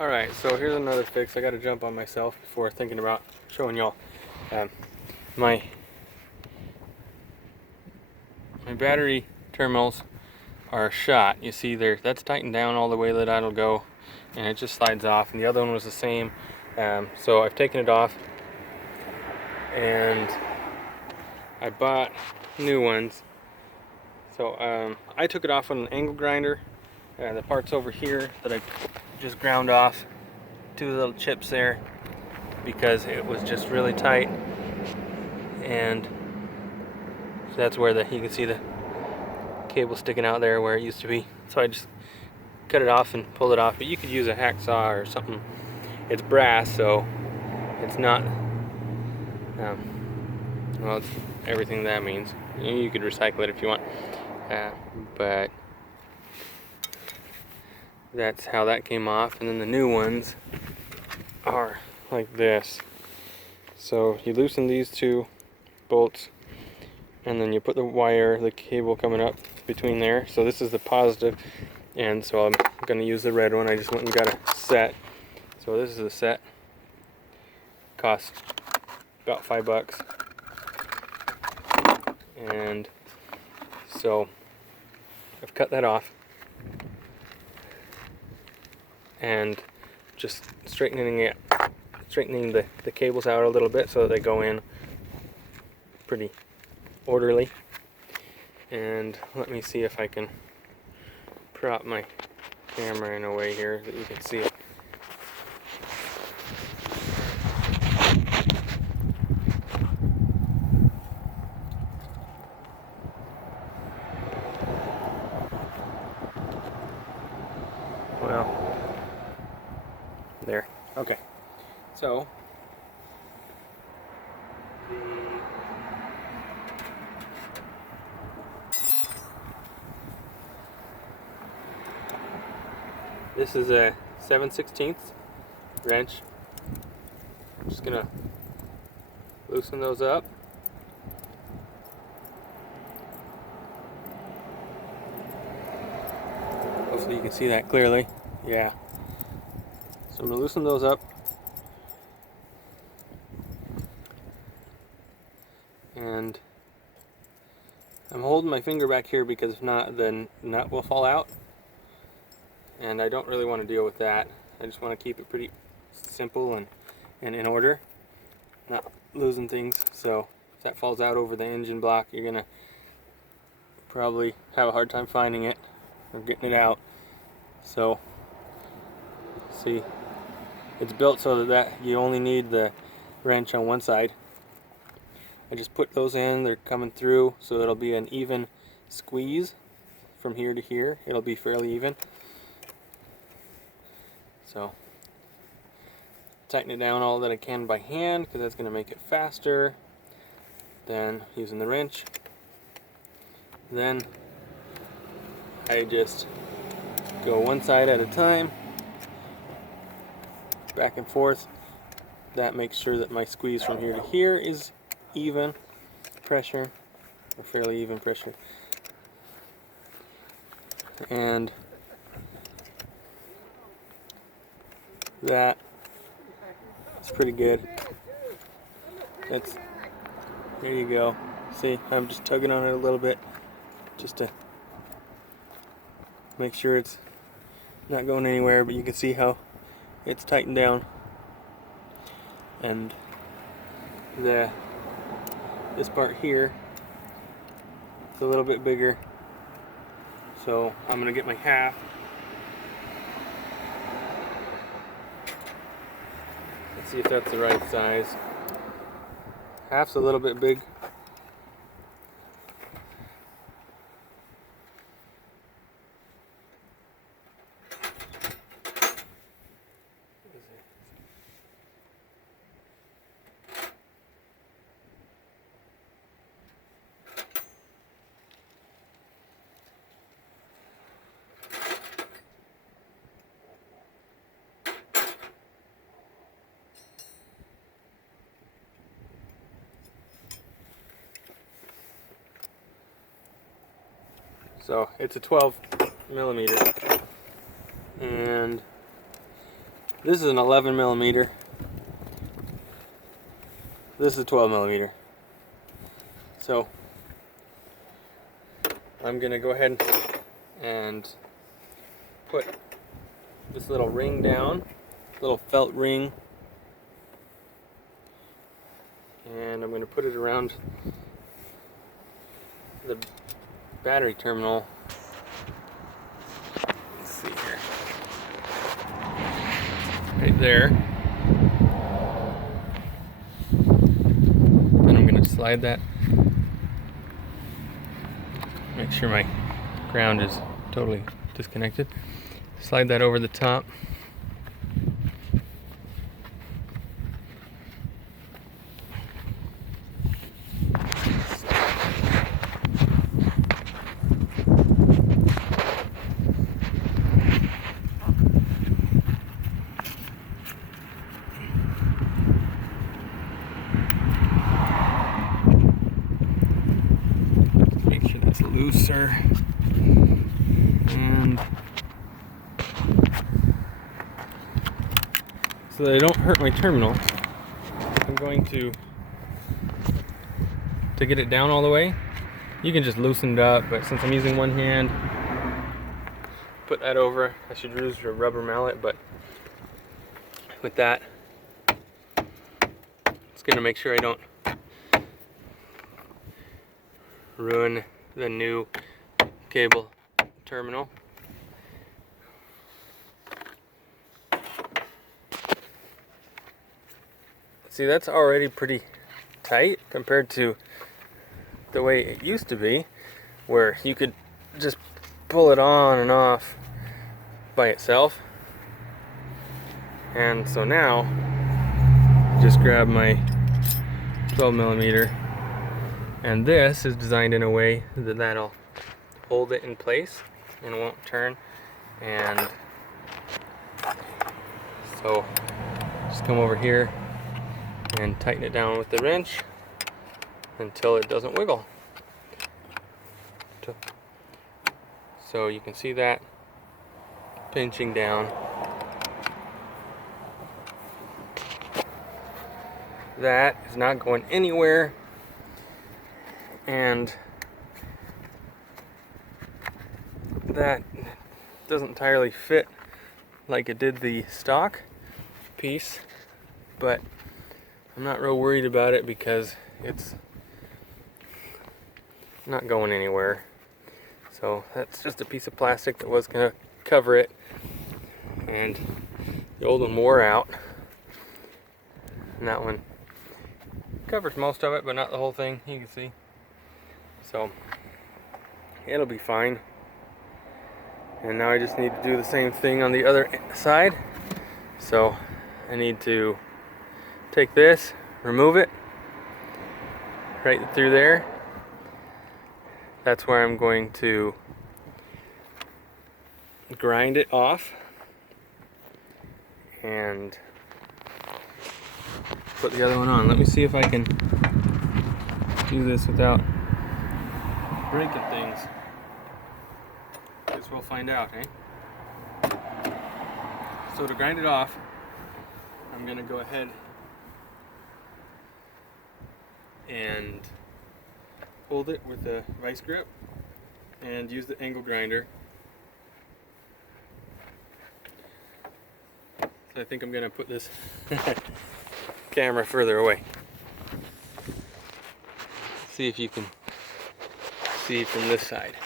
Alright, so here's another fix. I gotta jump on myself before thinking about showing y'all. My battery terminals are shot. You see there, that's tightened down all the way that that'll go, and it just slides off. And the other one was the same. So I've taken it off, and I bought new ones. So I took it off with an angle grinder. The parts over here that I just ground off, 2 little chips there, because it was just really tight. And so that's where you can see the cable sticking out there where it used to be. So I just cut it off and pulled it off. But you could use a hacksaw or something. It's brass, so it's not well, it's everything that means. You could recycle it if you want, but that's how that came off. And then the new ones are like this. So you loosen these 2 bolts, and then you put the cable coming up between there. So this is the positive, and so I'm going to use the red one. I just went and got a set. So this is a set. Costs about $5. And so I've cut that off and just straightening the cables out a little bit so that they go in pretty orderly. And let me see if I can prop my camera in a way here that you can see it. Well, there. Okay. So this is a 7/16 wrench. I'm just gonna loosen those up. Hopefully you can see that clearly. Yeah. So I'm gonna loosen those up. And I'm holding my finger back here because if not, the nut will fall out. And I don't really want to deal with that. I just want to keep it pretty simple and in order, not losing things. So if that falls out over the engine block, you're gonna probably have a hard time finding it or getting it out. So see, it's built so that you only need the wrench on one side. I just put those in, they're coming through, so it'll be an even squeeze from here to here. It'll be fairly even. So tighten it down all that I can by hand, because that's going to make it faster than using the wrench. Then I just go one side at a time, back and forth. That makes sure that my squeeze from here to here is even pressure, or fairly even pressure. And that is pretty good. There you go. See, I'm just tugging on it a little bit just to make sure it's not going anywhere, but you can see how it's tightened down. And this part here is a little bit bigger, so I'm gonna get my half. Let's see if that's the right size. Half's a little bit big. So it's a 12 millimeter, and This is an 11 millimeter. This is 12 millimeter. So I'm gonna go ahead and put this little ring down, little felt ring, and I'm gonna put it around the battery terminal. Let's see here. Right there. Then I'm gonna slide that. Make sure my ground is totally disconnected. Slide that over the top. Make sure that's looser. And so that I don't hurt my terminal, I'm going to get it down all the way. You can just loosen it up, but since I'm using one hand, put that over. I should use a rubber mallet, but with that, it's gonna make sure I don't ruin the new cable terminal. See, that's already pretty tight compared to the way it used to be, where you could just pull it on and off by itself. And so now, just grab my 12 millimeter, and this is designed in a way that that'll hold it in place and won't turn. And so just come over here and tighten it down with the wrench until it doesn't wiggle. So you can see that pinching down. That is not going anywhere, and that doesn't entirely fit like it did the stock piece, but I'm not real worried about it because it's not going anywhere. So that's just a piece of plastic that was gonna cover it, and the old one wore out, and that one covers most of it, but not the whole thing, you can see. So it'll be fine. And now I just need to do the same thing on the other side. So I need to take this, remove it right through there. That's where I'm going to grind it off and put the other one on. Let me see if I can do this without breaking things. Guess we'll find out, eh? So to grind it off, I'm gonna go ahead and hold it with a vice grip and use the angle grinder. So I think I'm gonna put this camera further away. See if you can see from this side.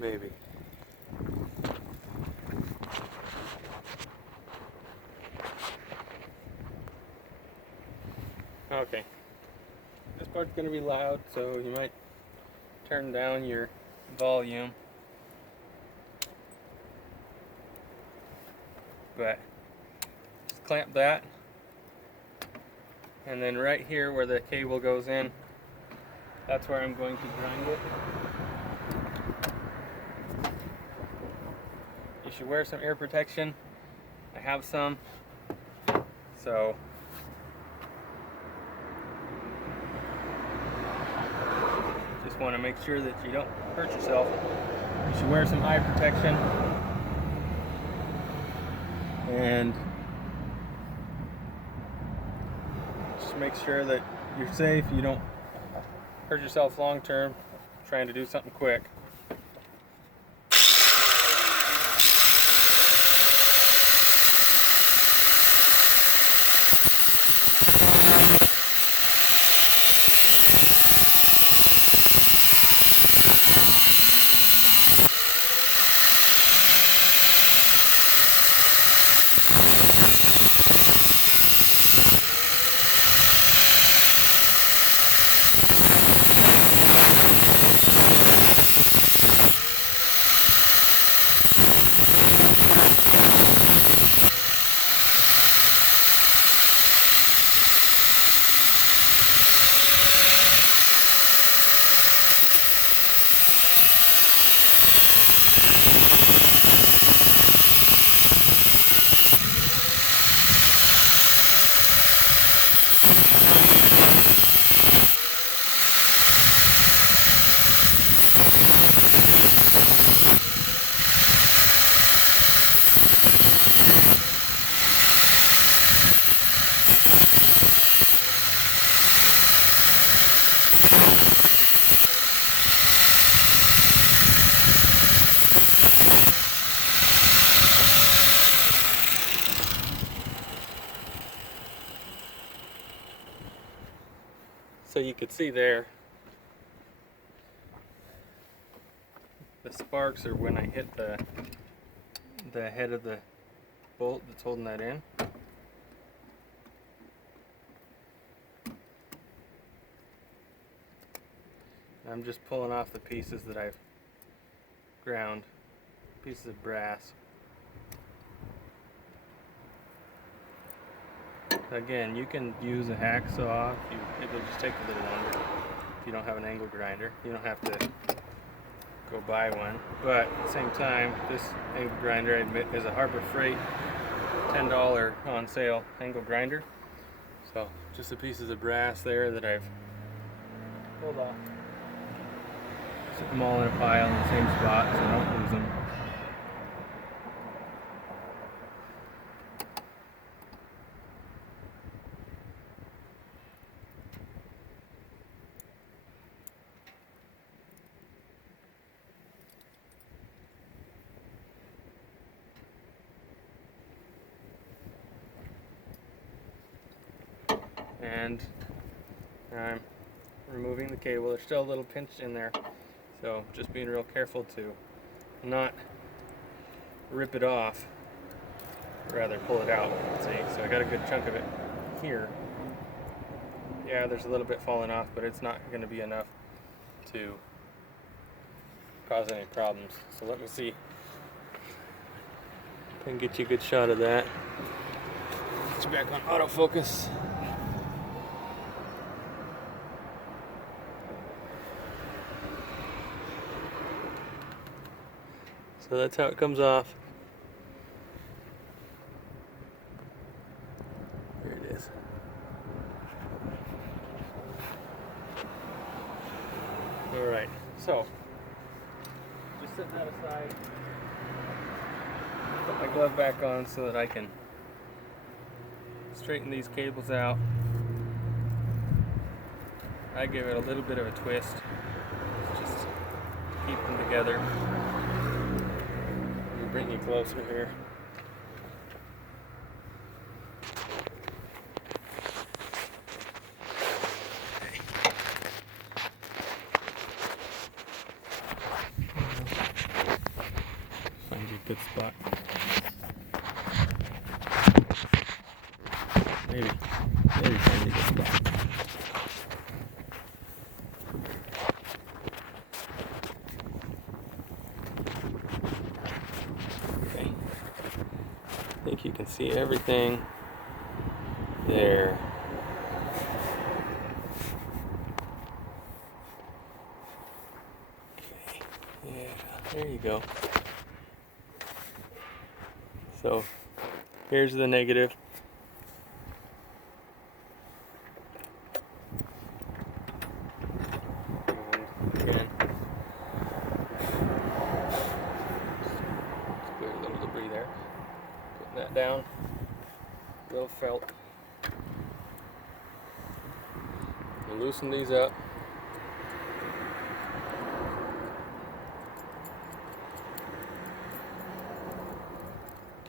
Maybe. Okay. This part's going to be loud, so you might turn down your volume. But just clamp that. And then right here where the cable goes in, that's where I'm going to grind it. You should wear some ear protection. I have some. So just want to make sure that you don't hurt yourself. You should wear some eye protection and just make sure that you're safe, you don't hurt yourself long term trying to do something quick. So you could see there, the sparks are when I hit the head of the bolt that's holding that in. I'm just pulling off the pieces that I've ground, pieces of brass. Again, you can use a hacksaw. It'll just take a little longer if you don't have an angle grinder. You don't have to go buy one. But at the same time, this angle grinder, I admit, is a Harbor Freight $10 on sale angle grinder. So just the pieces of brass there that I've pulled off. Set them all in a pile in the same spot so I don't lose them. And I'm removing the cable. There's still a little pinch in there, so just being real careful to not rip it off, rather pull it out. See, so I got a good chunk of it here. Yeah, there's a little bit falling off, but it's not going to be enough to cause any problems. So let me see if I can get you a good shot of that. Get you back on autofocus. So that's how it comes off. Here it is. Alright, so just set that aside. Put my glove back on so that I can straighten these cables out. I give it a little bit of a twist just to keep them together. Bring you closer here. Okay. Find you a good spot. Maybe find you a good spot. I think you can see everything there. Okay, yeah, there you go. So here's the negative. And loosen these up.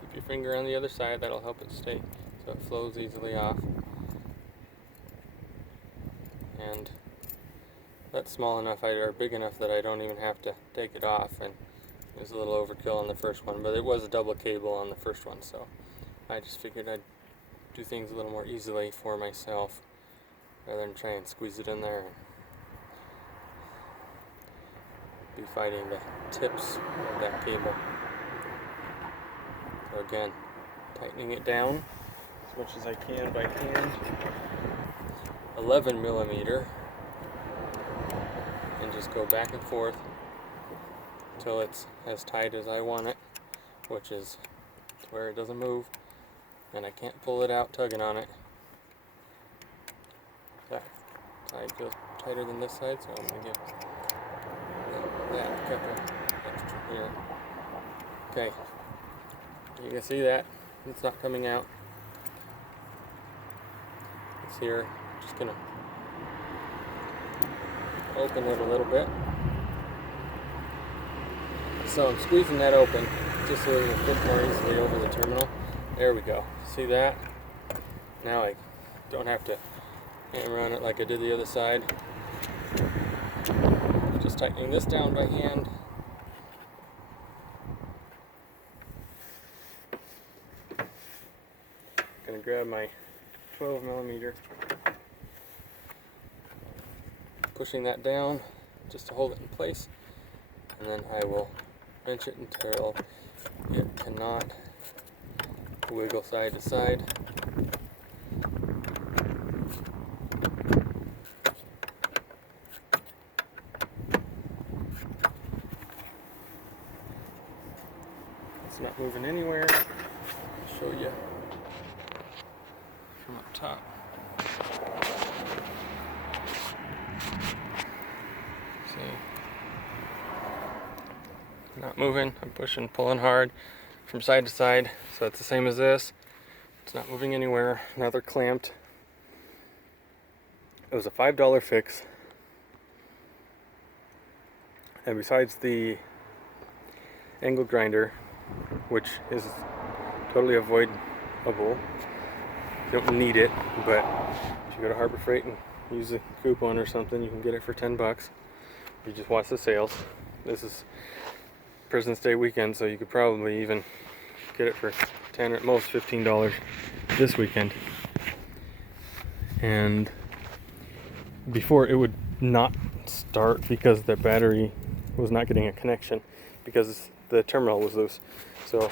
Keep your finger on the other side, that'll help it stay so it flows easily off. And that's small enough, or big enough that I don't even have to take it off, and it was a little overkill on the first one, but it was a double cable on the first one, so I just figured I'd do things a little more easily for myself rather than try and squeeze it in there and be fighting the tips of that cable. So again, tightening it down as much as I can by hand, 11 millimeter, and just go back and forth until it's as tight as I want it, which is where it doesn't move and I can't pull it out tugging on it. That side feels tighter than this side, so I'm going to give that a couple extra here. Okay, you can see that it's not coming out. It's here. Just going to open it a little bit. So I'm squeezing that open just so it will fit more easily over the terminal. There we go. See that? Now I don't have to hammer on it like I did the other side. Just tightening this down by hand. Gonna grab my 12 millimeter, pushing that down just to hold it in place, and then I will wrench it until it cannot wiggle side to side. It's not moving anywhere. I'll show you from up top. See? Not moving. I'm pushing, pulling hard from side to side, so it's the same as this. It's not moving anywhere. Now they're clamped. It was a $5 fix, and besides the angle grinder, which is totally avoidable, you don't need it, but if you go to Harbor Freight and use a coupon or something, you can get it for 10 bucks. You just watch the sales. This is President's Day weekend, so you could probably even get it for 10 or at most $15 this weekend. And before, it would not start because the battery was not getting a connection because the terminal was loose. So I'm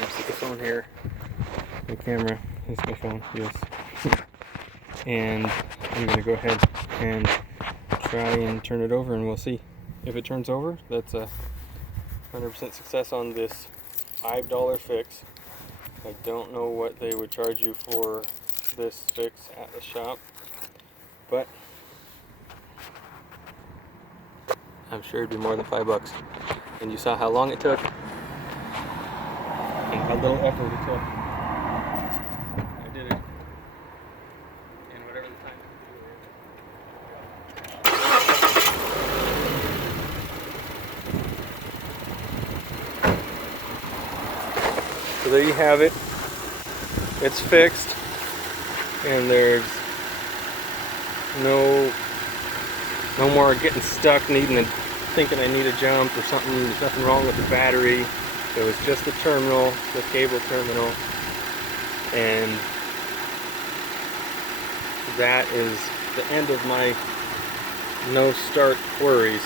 gonna stick the phone here, the camera is my phone, yes. And I'm gonna go ahead and try and turn it over, and we'll see if it turns over. That's a 100% success on this $5 fix. I don't know what they would charge you for this fix at the shop, but I'm sure it'd be more than 5 bucks. And you saw how long it took and how little effort it took. I did it in whatever the time is. So there you have it. It's fixed, and there's no more getting stuck, thinking I need a jump or something. There's nothing wrong with the battery. It was just the terminal, the cable terminal, and that is the end of my no start worries.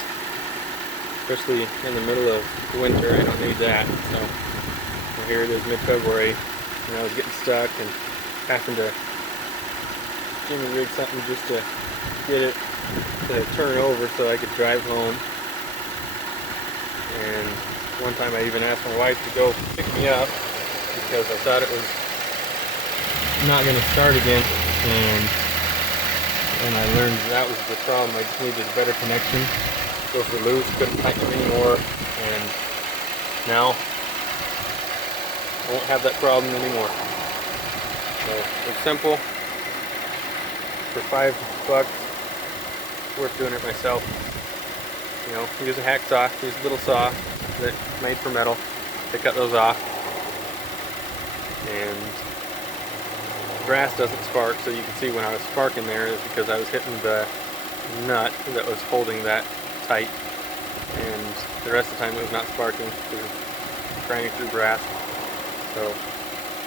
Especially in the middle of winter, I don't need that. So well, here it is, mid-February, and I was getting stuck and having to jimmy rig something just to get it to turn over so I could drive home. And one time I even asked my wife to go pick me up because I thought it was not going to start again, and I learned that was the problem. I just needed a better connection. Those were loose, couldn't tighten them anymore, and now I won't have that problem anymore. So it's simple. For 5 bucks, worth doing it myself. You know, use a hacksaw, use a little saw that's made for metal to cut those off. And the brass doesn't spark, so you can see when I was sparking there is because I was hitting the nut that was holding that tight, and the rest of the time it was not sparking because it's grinding through brass. So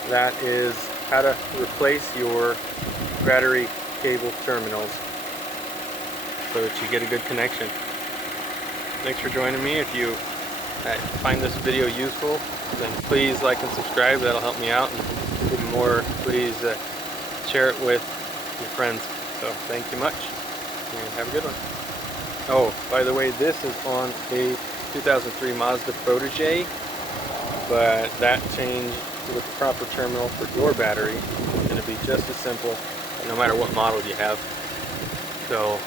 that is how to replace your battery cable terminals so that you get a good connection. Thanks for joining me. If you find this video useful, then please like and subscribe. That'll help me out. And even more, please share it with your friends. So thank you much, and have a good one. Oh, by the way, this is on a 2003 Mazda Protege, but that change with the proper terminal for your battery is going to be just as simple no matter what model you have. So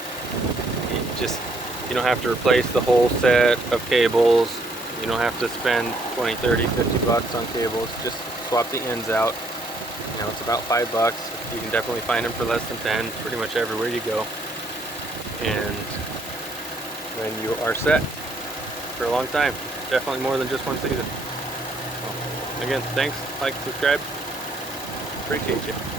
you don't have to replace the whole set of cables. You don't have to spend 20, 30, 50 bucks on cables. Just swap the ends out. You know, it's about $5. You can definitely find them for less than 10 pretty much everywhere you go. And then you are set for a long time. Definitely more than just one season. So, again, thanks, like, subscribe. Appreciate you.